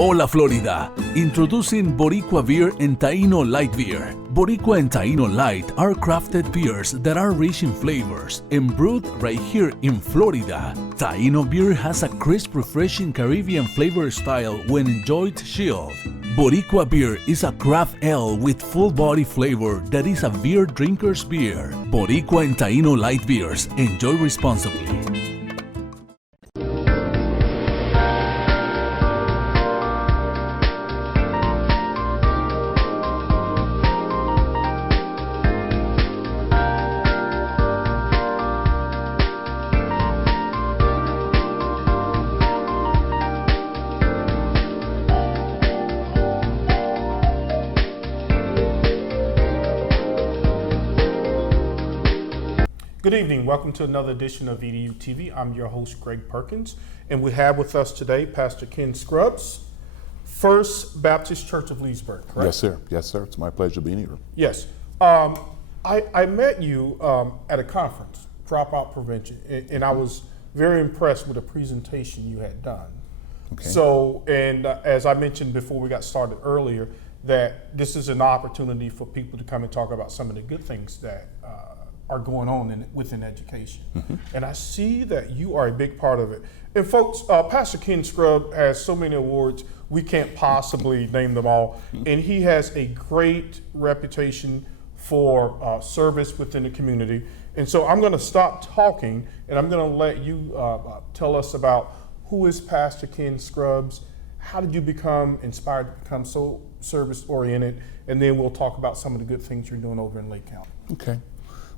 Hola Florida! Introducing Boricua Beer and Taino Light Beer. Boricua and Taino Light are crafted beers that are rich in flavors and brewed right here in Florida. Taino beer has a crisp, refreshing Caribbean flavor style when enjoyed chilled. Boricua beer is a craft ale with full body flavor that is a beer drinker's beer. Boricua and Taino Light Beers. Enjoy responsibly. Good evening. Welcome to another edition of EduTV. I'm your host, Greg Perkins, and we have with us today Pastor Ken Scruggs, First Baptist Church of Leesburg, correct? Yes, sir. Yes, sir. It's my pleasure being here. Yes. I met you at a conference, Dropout Prevention, and I was very impressed with the presentation you had done. Okay. So, and as I mentioned before we got started earlier, that this is an opportunity for people to come and talk about some of the good things that are going on within education. Mm-hmm. And I see that you are a big part of it. And folks, Pastor Ken Scruggs has so many awards, we can't possibly name them all. Mm-hmm. And he has a great reputation for service within the community. And so I'm gonna stop talking and I'm gonna let you tell us about who is Pastor Ken Scruggs, how did you become inspired to become so service oriented, and then we'll talk about some of the good things you're doing over in Lake County. Okay.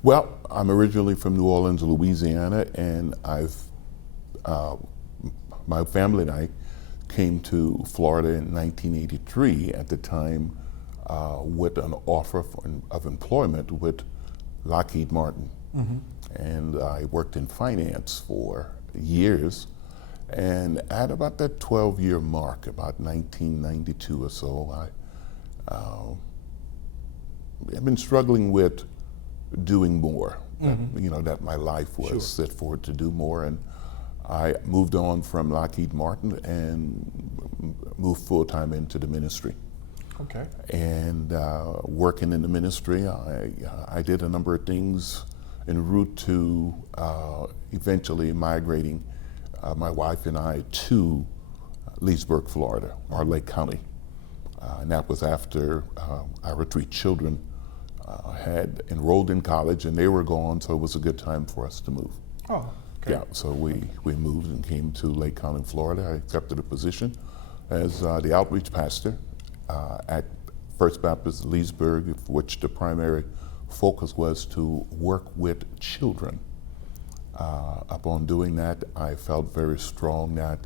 Well, I'm originally from New Orleans, Louisiana, and my family and I came to Florida in 1983 at the time with an offer of employment with Lockheed Martin. Mm-hmm. And I worked in finance for years. And at about that 12-year mark, about 1992 or so, I've been struggling with doing more. Mm-hmm. That my life was set forward to do more, and I moved on from Lockheed Martin and moved full-time into the ministry. Okay. And working in the ministry, I did a number of things en route to eventually migrating my wife and I to Leesburg, Florida, or Lake County. And that was after our three children had enrolled in college and they were gone, so it was a good time for us to move. Oh, okay. Yeah, so we moved and came to Lake County, Florida. I accepted a position as the outreach pastor at First Baptist Leesburg, which the primary focus was to work with children. Upon doing that, I felt very strong that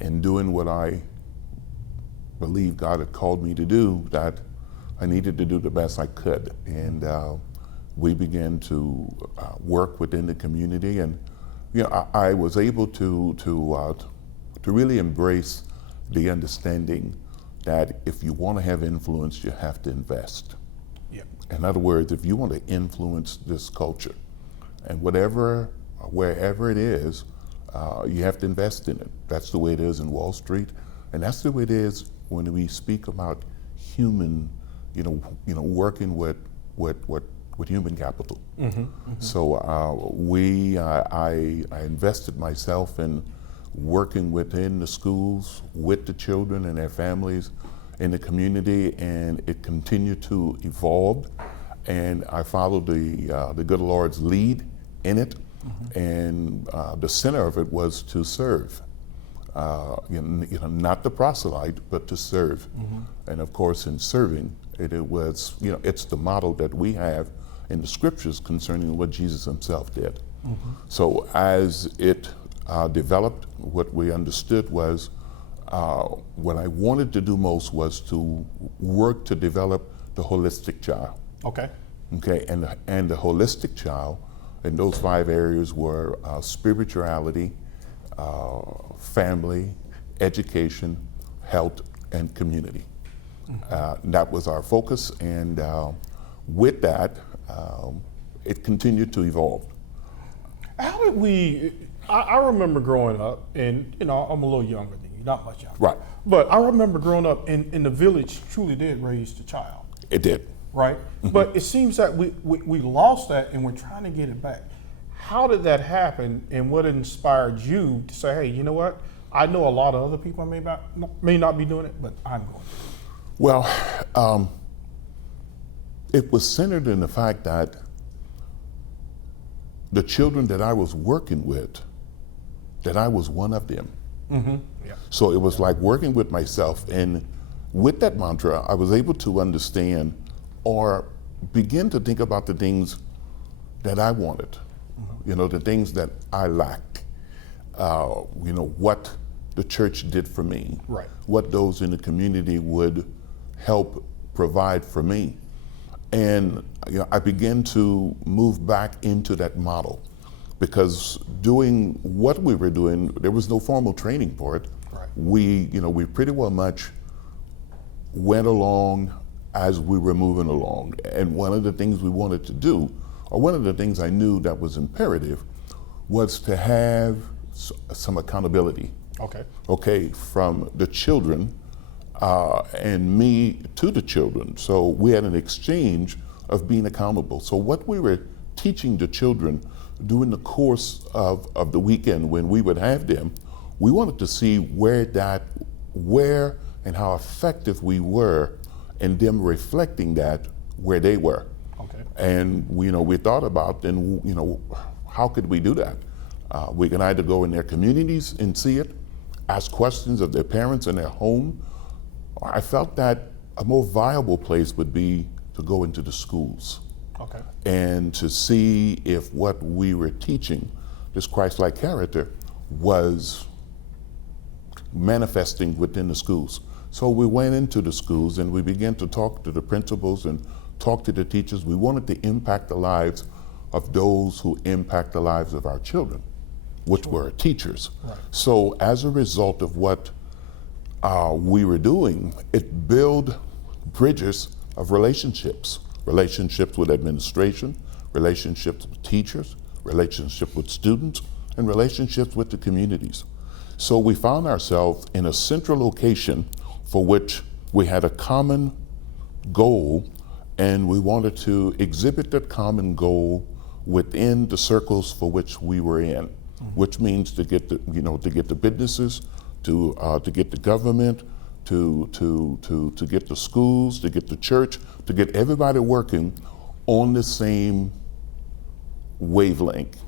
in doing what I believe God had called me to do, that I needed to do the best I could. And we began to work within the community, and I was able to really embrace the understanding that if you want to have influence, you have to invest. Yeah. In other words, if you want to influence this culture, and wherever it is, you have to invest in it. That's the way it is in Wall Street, and that's the way it is when we speak about human, working with human capital. Mm-hmm, mm-hmm. So I invested myself in working within the schools, with the children and their families in the community, and it continued to evolve. And I followed the good Lord's lead in it, mm-hmm. And the center of it was to serve. Not the proselyte, but to serve. Mm-hmm. And of course, in serving, it was, it's the model that we have in the scriptures concerning what Jesus himself did. Mm-hmm. So as it developed, what we understood was what I wanted to do most was to work to develop the holistic child. Okay. Okay, and the holistic child, and those 5 areas were spirituality, family, education, health, and community. Mm-hmm. That was our focus, and with that, it continued to evolve. How did we, I remember growing up, and I'm a little younger than you, not much younger. Right. But I remember growing up in the village truly did raise the child. It did. Right? But it seems that we lost that and we're trying to get it back. How did that happen, and what inspired you to say, hey, you know what? I know a lot of other people may not be doing it, but I'm going to. Well, it was centered in the fact that the children that I was working with, that I was one of them. Yeah. So it was like working with myself, and with that mantra, I was able to understand or begin to think about the things that I wanted, you know, the things that I lacked, you know, what the church did for me, right, what those in the community would help provide for me. And you know, I began to move back into that model, because doing what we were doing, there was no formal training for it. Right. We pretty well much went along as we were moving along. And one of the things we wanted to do, or one of the things I knew that was imperative, was to have some accountability. Okay, from the children and me to the children. So we had an exchange of being accountable. So what we were teaching the children during the course of the weekend when we would have them, we wanted to see where and how effective we were in them reflecting that where they were. Okay. And we thought about, and how could we do that? We can either go in their communities and see it, ask questions of their parents in their home. I felt that a more viable place would be to go into the schools. Okay. And to see if what we were teaching, this Christ-like character, was manifesting within the schools. So we went into the schools and we began to talk to the principals and talk to the teachers. We wanted to impact the lives of those who impact the lives of our children, which were teachers. Right. So as a result of what we were doing, it built bridges of relationships with administration, relationships with teachers, relationships with students, and relationships with the communities. So we found ourselves in a central location for which we had a common goal, and we wanted to exhibit that common goal within the circles for which we were in, which means to get the businesses, to get the government, to get the schools, to get the church, to get everybody working on the same wavelength.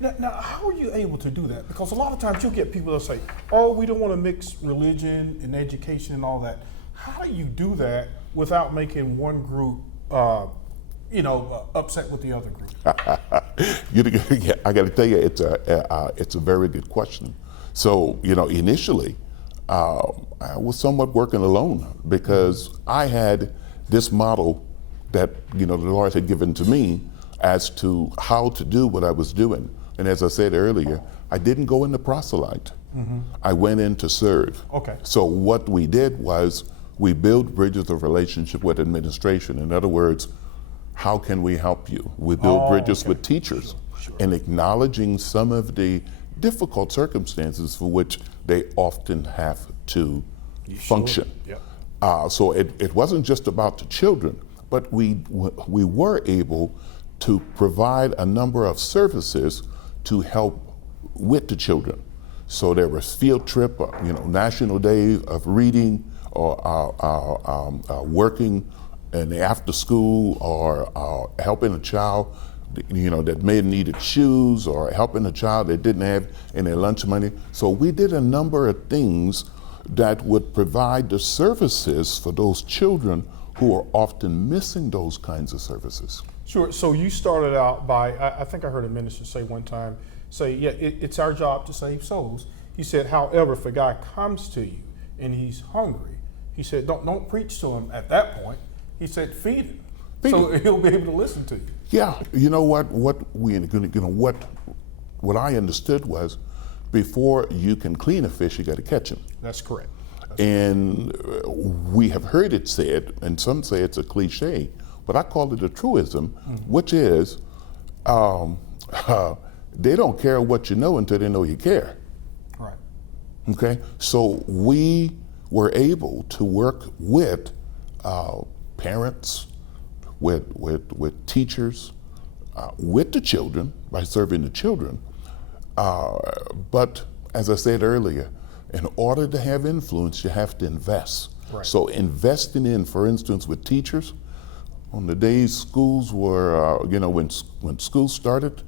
Now, how are you able to do that? Because a lot of times you'll get people that say, oh, we don't want to mix religion and education and all that. How do you do that without making one group, upset with the other group? I got to tell you, it's a very good question. So, initially, I was somewhat working alone because I had this model that, the Lord had given to me as to how to do what I was doing. And as I said earlier, I didn't go in to proselyte. I went in to serve. Okay. So what we did was we built bridges of relationship with administration. In other words, how can we help you? We build bridges with teachers and acknowledging some of the difficult circumstances for which they often have to function. Yep. So it wasn't just about the children, but we were able to provide a number of services to help with the children. So there was field trip, national days of reading, or working in the after school, or helping a child, that may have needed shoes, or helping a child that didn't have any lunch money. So we did a number of things that would provide the services for those children who are often missing those kinds of services. Sure. So you started out by, I think I heard a minister say one time, it's our job to save souls. He said, however, if a guy comes to you and he's hungry, he said, don't preach to him at that point. He said, feed him. So he'll be able to listen to you. Yeah. What I understood was, before you can clean a fish, you got to catch him. That's correct. And we have heard it said, and some say it's a cliche, but I call it a truism, which is they don't care what you know until they know you care. Right. Okay, so we were able to work with parents, with teachers, with the children by serving the children. But as I said earlier, in order to have influence, you have to invest. Right. So investing in, for instance, with teachers, on the days schools were, when school started,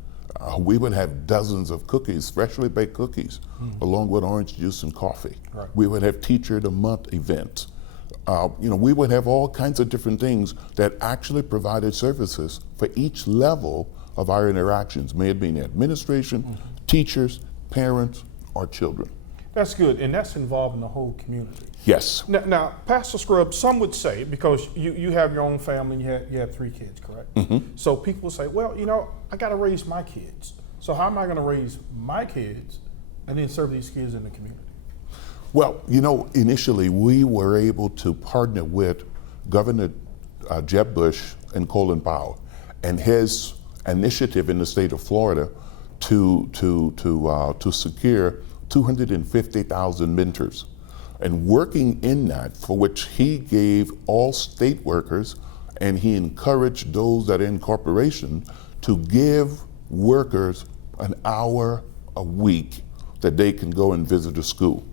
we would have dozens of cookies, freshly baked cookies, along with orange juice and coffee. Right. We would have Teacher of the Month events. We would have all kinds of different things that actually provided services for each level of our interactions, may it be in administration, teachers, parents, or children. That's good, and that's involving the whole community. Yes. Now, Pastor Scruggs, some would say, because you have your own family, you have 3 kids, correct? So people say, well, I got to raise my kids. So how am I going to raise my kids and then serve these kids in the community? Well, initially we were able to partner with Governor Jeb Bush and Colin Powell and his initiative in the state of Florida to secure 250,000 mentors. And working in that, for which he gave all state workers, and he encouraged those that are in corporation to give workers an hour a week that they can go and visit a school.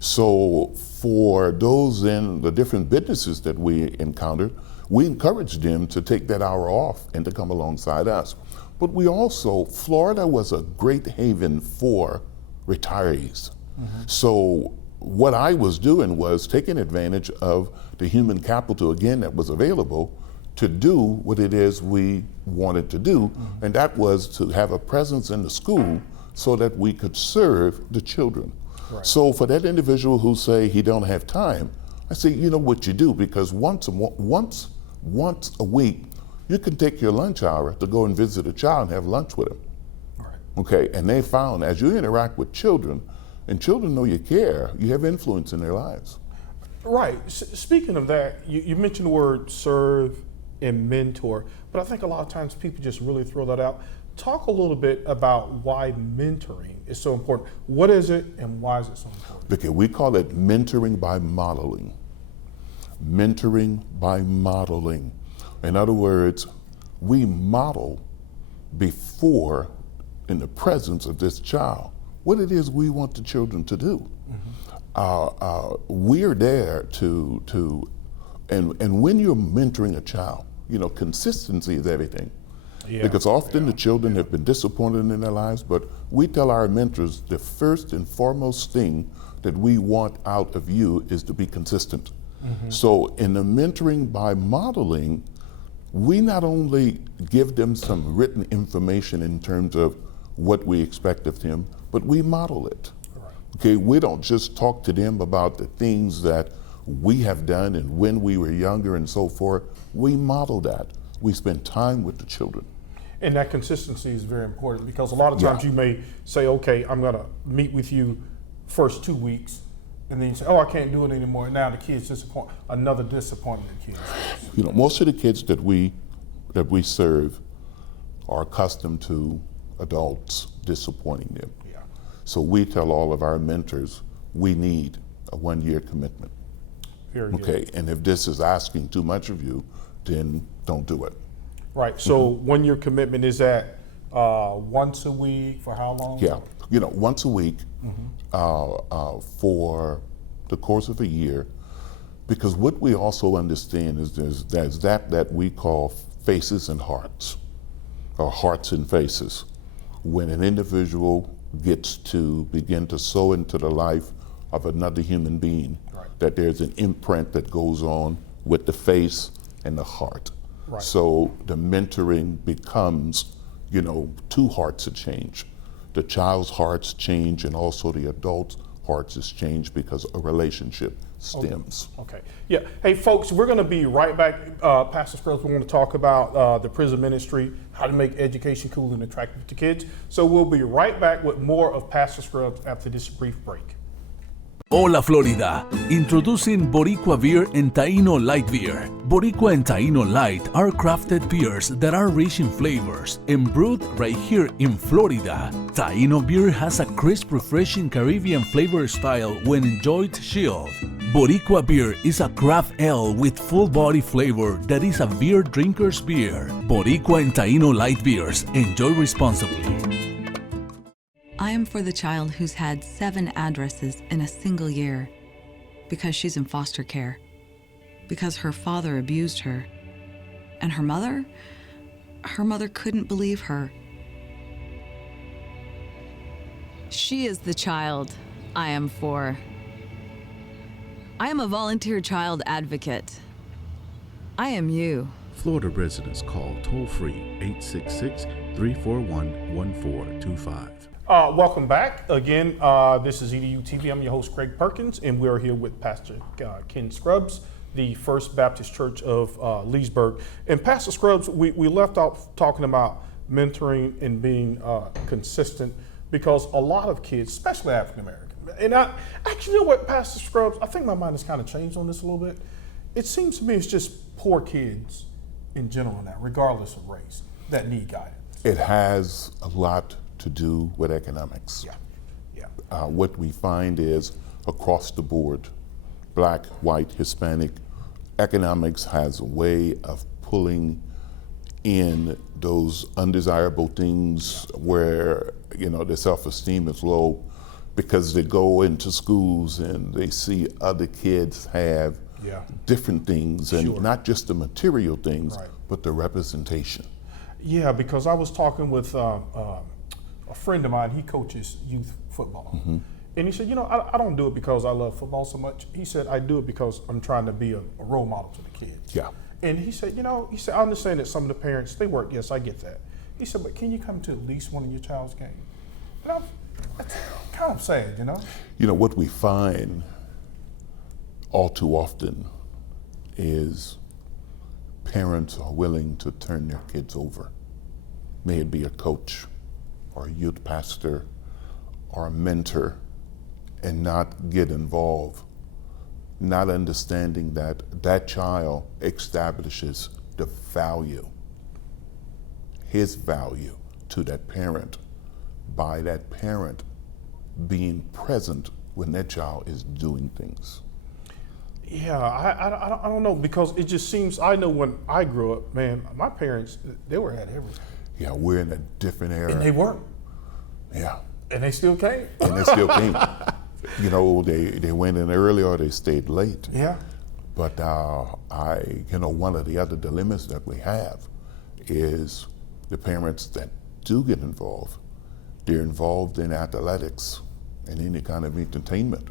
So for those in the different businesses that we encountered, we encouraged them to take that hour off and to come alongside us. But we also, Florida was a great haven for retirees. So what I was doing was taking advantage of the human capital, again, that was available to do what it is we wanted to do, and that was to have a presence in the school so that we could serve the children. Right. So for that individual who say he don't have time, I say, you know what you do, because once a week, you can take your lunch hour to go and visit a child and have lunch with them. Right. Okay, and they found as you interact with children, and children know you care, you have influence in their lives. Right. Speaking of that, you mentioned the word serve and mentor, but I think a lot of times people just really throw that out. Talk a little bit about why mentoring is so important. What is it and why is it so important? Okay, we call it mentoring by modeling. Mentoring by modeling. In other words, we model before, in the presence of this child, what it is we want the children to do. We're there and when you're mentoring a child, consistency is everything. Yeah. Because often the children have been disappointed in their lives, but we tell our mentors the first and foremost thing that we want out of you is to be consistent. So in the mentoring by modeling, we not only give them some written information in terms of what we expect of them, but we model it. Right. Okay, we don't just talk to them about the things that we have done and when we were younger and so forth. We model that. We spend time with the children. And that consistency is very important, because a lot of times you may say, okay, I'm going to meet with you first 2 weeks, and then you say, oh, I can't do it anymore. And now the kids disappoint, another disappointed kid. Most of the kids that we serve are accustomed to adults disappointing them. Yeah. So we tell all of our mentors, we need a 1-year commitment. Very good. Okay, and if this is asking too much of you, then don't do it. Right. So 1-year commitment, is that once a week for how long? Yeah, once a week for the course of a year, because what we also understand is there's that we call faces and hearts, or hearts and faces. When an individual gets to begin to sow into the life of another human being, Right. that there's an imprint that goes on with the face and the heart. Right. So the mentoring becomes, 2 hearts of change. The child's hearts change, and also the adult's hearts is changed because a relationship stems. Okay. Yeah. Hey, folks, we're going to be right back. Pastor Scruggs, we want to talk about the prison ministry, how to make education cool and attractive to kids. So we'll be right back with more of Pastor Scruggs after this brief break. Hola Florida! Introducing Boricua Beer and Taino Light Beer. Boricua and Taino Light are crafted beers that are rich in flavors and brewed right here in Florida. Taino beer has a crisp, refreshing Caribbean flavor style when enjoyed chilled. Boricua beer is a craft ale with full body flavor that is a beer drinker's beer. Boricua and Taino Light Beers. Enjoy responsibly. I am for the child who's had 7 addresses in a single year because she's in foster care, because her father abused her, and her mother couldn't believe her. She is the child I am for. I am a volunteer child advocate. I am you. Florida residents call toll-free 866-341-1425. Welcome back. Again, this is EduTV. I'm your host, Greg Perkins, and we're here with Pastor Ken Scruggs, the First Baptist Church of Leesburg. And Pastor Scruggs, we left off talking about mentoring and being consistent because a lot of kids, especially African American, and I actually, you know what, Pastor Scruggs, I think my mind has kind of changed on this a little bit. It seems to me it's just poor kids in general now, regardless of race, that need guidance. It has a lot to do with economics. Yeah. What we find is across the board, black, white, Hispanic, economics has a way of pulling in those undesirable things where, you know, their self-esteem is low because they go into schools and they see other kids have different things, and not just the material things, but the representation. Yeah, because I was talking with a friend of mine. He coaches youth football. And he said, you know, I don't do it because I love football so much. He said, I do it because I'm trying to be a role model to the kids. Yeah. And he said, you know, I understand that some of the parents, they work. Yes, I get that. He said, but can you come to at least one of your child's games? And that's kind of sad, you know? You know, what we find all too often is parents are willing to turn their kids over. May it be a coach or a youth pastor or a mentor, and not get involved, not understanding that that child establishes the value, his value to that parent by that parent being present when that child is doing things. Yeah, I don't know, because it just seems, I know when I grew up, man, my parents, they were at everything. Yeah, we're in a different era. And they were. Yeah. And they still came. And they still came. You know, they went in early or they stayed late. Yeah. But one of the other dilemmas that we have is the parents that do get involved. They're involved in athletics and any kind of entertainment,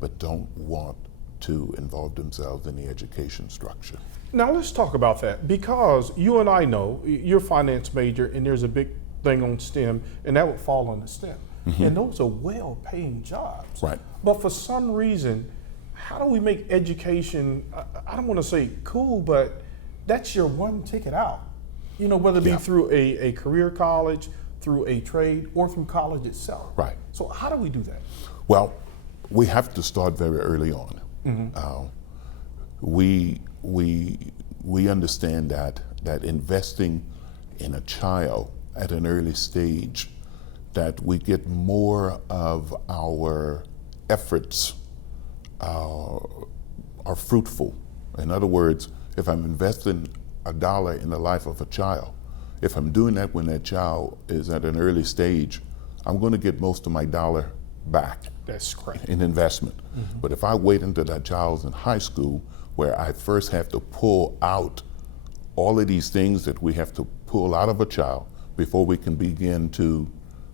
but don't want to involve themselves in the education structure. Now let's talk about that, because you and I know you're a finance major and there's a big thing on STEM, and that would fall on the STEM. And those are well-paying jobs. Right. But for some reason, how do we make education, I don't want to say cool, but that's your one ticket out. You know, whether it be through a career college, through a trade, or through college itself. Right. So how do we do that? Well, we have to start very early on. We understand that investing in a child at an early stage, that we get more of our efforts are fruitful. In other words, if I'm investing $1 in the life of a child, if I'm doing that when that child is at an early stage, I'm going to get most of my dollar back. That's correct. In investment. But if I wait until that child's in high school, where I first have to pull out all of these things that we have to pull out of a child before we can begin to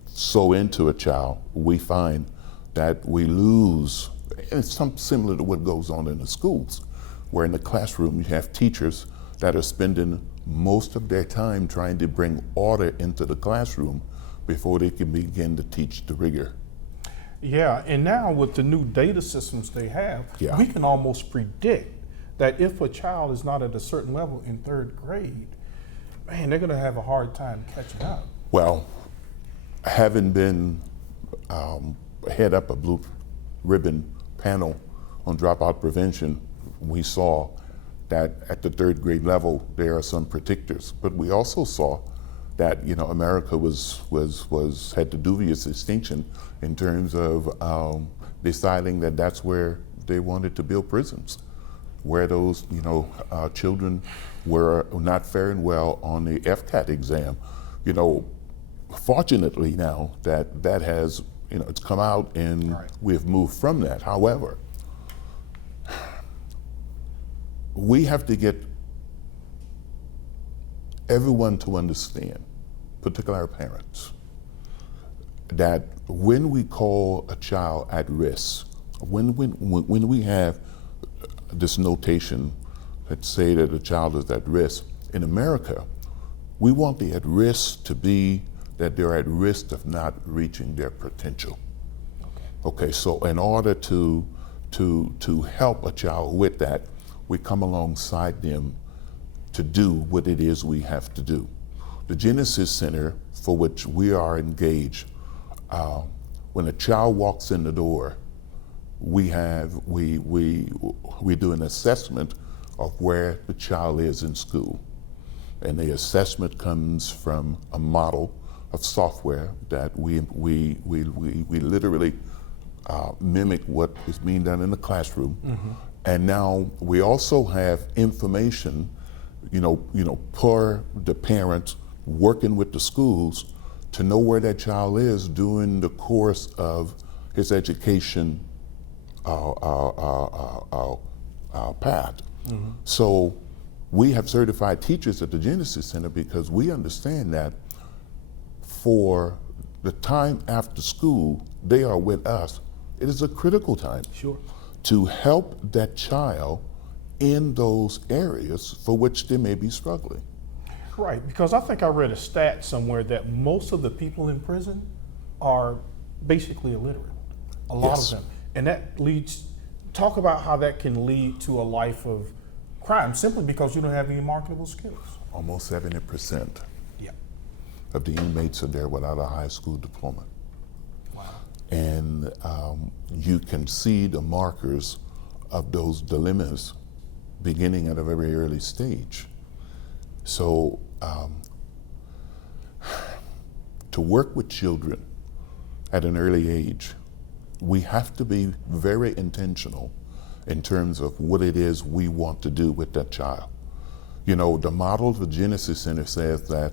sow into a child, we find that we lose. And it's something similar to what goes on in the schools, where in the classroom you have teachers that are spending most of their time trying to bring order into the classroom before they can begin to teach the rigor. Yeah, and now with the new data systems they have, we can almost predict that if a child is not at a certain level in 3rd grade, man, they're going to have a hard time catching up. Well, having been head up a Blue ribbon panel on dropout prevention, we saw that at the third grade level there are some predictors, but we also saw that America had the dubious distinction in terms of deciding that that's where they wanted to build prisons, where those children were not faring well on the FCAT exam. Fortunately now that has it's come out and we've moved from that. However, we have to get everyone to understand, particularly our parents, that when we call a child at risk, when we have this notation that say that a child is at risk, in America, we want the at risk to be that they're at risk of not reaching their potential. Okay, so in order to help a child with that, we come alongside them to do what it is we have to do. The Genesis Center, for which we are engaged, when a child walks in the door, we do an assessment of where the child is in school. And the assessment comes from a model of software that we literally mimic what is being done in the classroom. Mm-hmm. And now we also have information, per the parents working with the schools to know where that child is during the course of his education path. Mm-hmm. So we have certified teachers at the Genesis Center because we understand that for the time after school, they are with us. It is a critical time. Sure. To help that child in those areas for which they may be struggling. Right, because I think I read a stat somewhere that most of the people in prison are basically illiterate, a lot of them. And that talk about how that can lead to a life of crime simply because you don't have any marketable skills. Almost 70% of the inmates are there without a high school diploma. Wow. And you can see the markers of those dilemmas beginning at a very early stage. So to work with children at an early age, we have to be very intentional in terms of what it is we want to do with that child. The model of the Genesis Center says that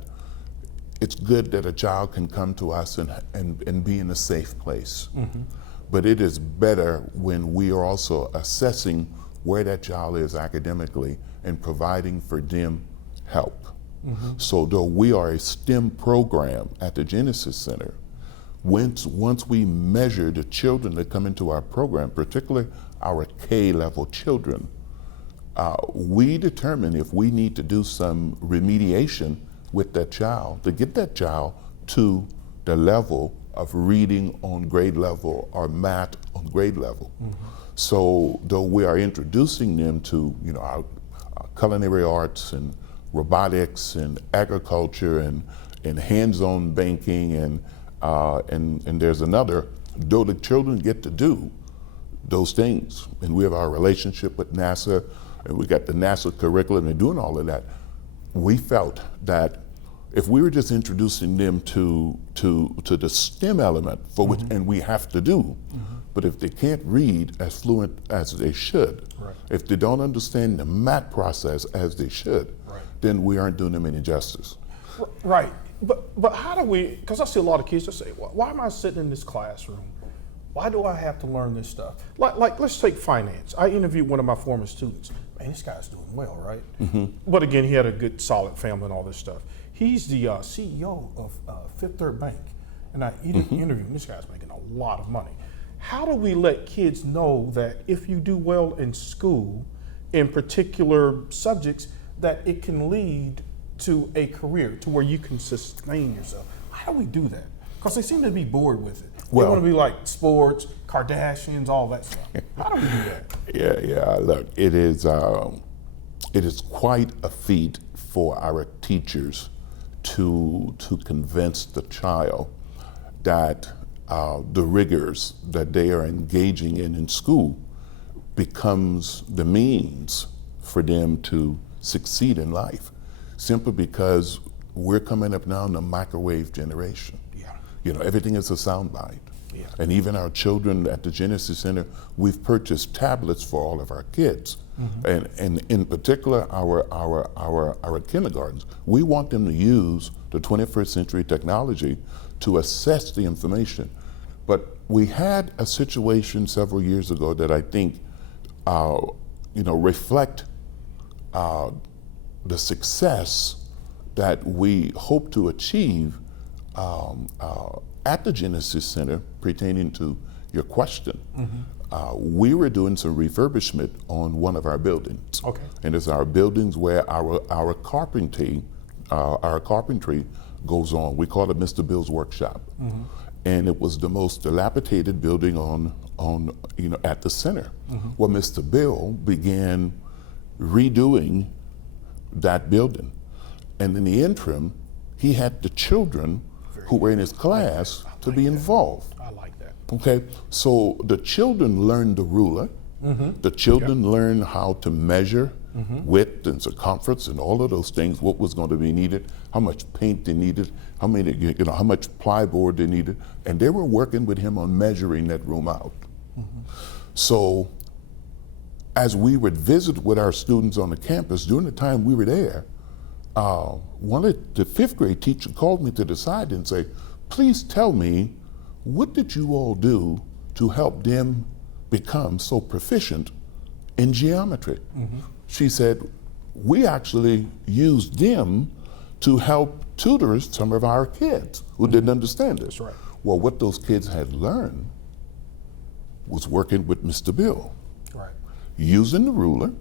it's good that a child can come to us and be in a safe place. Mm-hmm. But it is better when we are also assessing where that child is academically and providing for them help. Mm-hmm. So though we are a STEM program at the Genesis Center, once we measure the children that come into our program, particularly our K-level children, we determine if we need to do some remediation with that child to get that child to the level of reading on grade level or math on grade level. Mm-hmm. So though we are introducing them to our culinary arts and robotics and agriculture and hands-on banking and there's another, though the children get to do those things, and we have our relationship with NASA and we got the NASA curriculum and doing all of that, we felt that if we were just introducing them to the STEM element for which, and we have to do, but if they can't read as fluent as they should, if they don't understand the math process as they should, then we aren't doing them any justice. Right, but how do we, because I see a lot of kids that say, why am I sitting in this classroom? Why do I have to learn this stuff? Like let's take finance. I interviewed one of my former students. Man, this guy's doing well, right? Mm-hmm. But again, he had a good, solid family and all this stuff. He's the CEO of Fifth Third Bank. And I interviewed him. This guy's making a lot of money. How do we let kids know that if you do well in school, in particular subjects, that it can lead to a career, to where you can sustain yourself? How do we do that? Because they seem to be bored with it. They want to be like sports, Kardashians, all that stuff. How do we do that? Yeah. Look, it is quite a feat for our teachers to convince the child that the rigors that they are engaging in school becomes the means for them to succeed in life, simply because we're coming up now in the microwave generation. Yeah. You know, everything is a soundbite. Yeah. And even our children at the Genesis Center, we've purchased tablets for all of our kids. And in particular, our kindergartens. We want them to use the 21st century technology to assess the information. But we had a situation several years ago that I think, reflect the success that we hope to achieve at the Genesis Center pertaining to your question. We were doing some refurbishment on one of our buildings. Okay. And it's our buildings where our carpentry goes on. We call it Mr. Bill's Workshop. And it was the most dilapidated building at the center. Well, Mr. Bill began redoing that building. And in the interim, he had the children who were in his class to be involved. I like that. Okay, so the children learned the ruler. The children learned how to measure width and circumference and all of those things, what was going to be needed, how much paint they needed, how much plyboard they needed, and they were working with him on measuring that room out. So as we would visit with our students on the campus, during the time we were there, one of the fifth grade teacher called me to the side and said, please tell me, what did you all do to help them become so proficient in geometry? She said, we actually used them to help tutor some of our kids who didn't understand it. That's right. Well, what those kids had learned was working with Mr. Bill. Right. Using the ruler,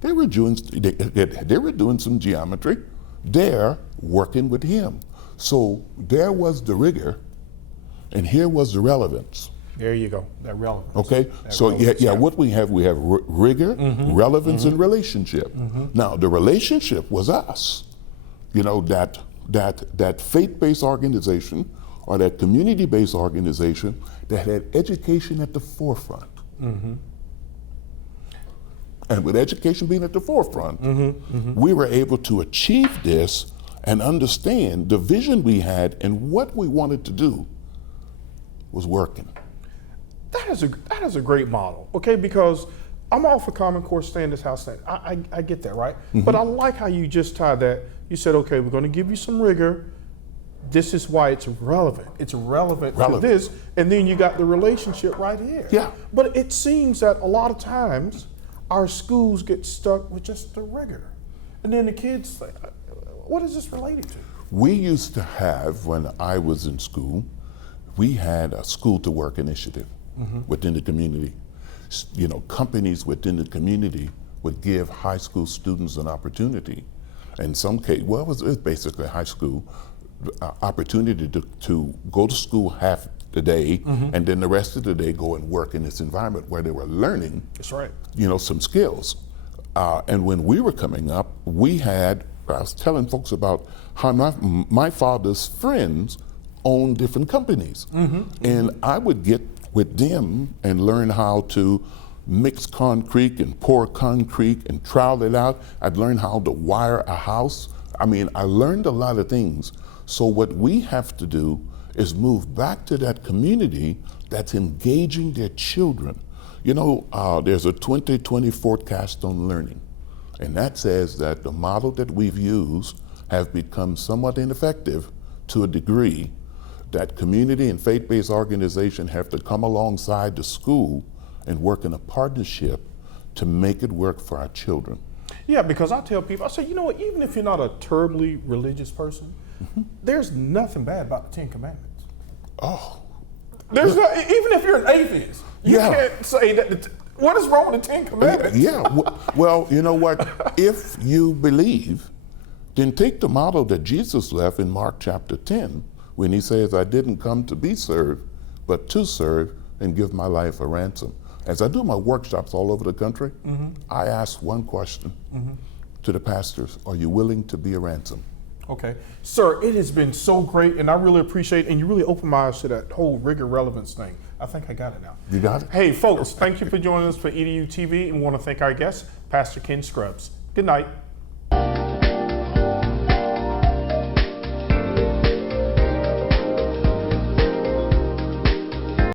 they were doing some geometry. They're working with him. So there was the rigor, and here was the relevance. There you go. That relevance. Okay, That so relevance, what we have rigor, relevance, and relationship. Now the relationship was us. You know, that faith-based organization or that community-based organization that had education at the forefront. And with education being at the forefront, we were able to achieve this and understand the vision we had and what we wanted to do was working. That is a great model, okay? Because I'm all for Common Core, stay in this house, stay. I get that, right? But I like how you just tied that. You said, okay, we're going to give you some rigor. This is why it's relevant. It's relevant to this, and then you got the relationship right here. Yeah. But it seems that a lot of times our schools get stuck with just the rigor, and then the kids say, what is this related to? We used to have, when I was in school, we had a school to work initiative within the community. You know, companies within the community would give high school students an opportunity. In some case, well, it was basically high school opportunity to go to school half the day, and then the rest of the day go and work in this environment where they were learning. That's right. You know, some skills. And when we were coming up, I was telling folks about how my father's friends owned different companies. And I would get with them and learn how to mix concrete and pour concrete and trowel it out. I'd learn how to wire a house. I mean, I learned a lot of things. So what we have to do is move back to that community that's engaging their children. You know, there's a 2020 forecast on learning, and that says that the model that we've used have become somewhat ineffective to a degree that community and faith-based organizations have to come alongside the school and work in a partnership to make it work for our children. Yeah, because I tell people, I say, you know what, even if you're not a terribly religious person, there's nothing bad about the Ten Commandments. Oh. There's not, even if you're an atheist, you can't say that. What is wrong with the Ten Commandments? Yeah, well, you know what? If you believe, then take the model that Jesus left in Mark chapter 10, when he says, I didn't come to be served, but to serve and give my life a ransom. As I do my workshops all over the country, I ask one question to the pastors: are you willing to be a ransom? Okay. Sir, it has been so great, and I really appreciate it, and you really opened my eyes to that whole rigor relevance thing. I think I got it now. You got it? Hey, folks, thank you for joining us for EduTV, and we want to thank our guest, Pastor Ken Scruggs. Good night.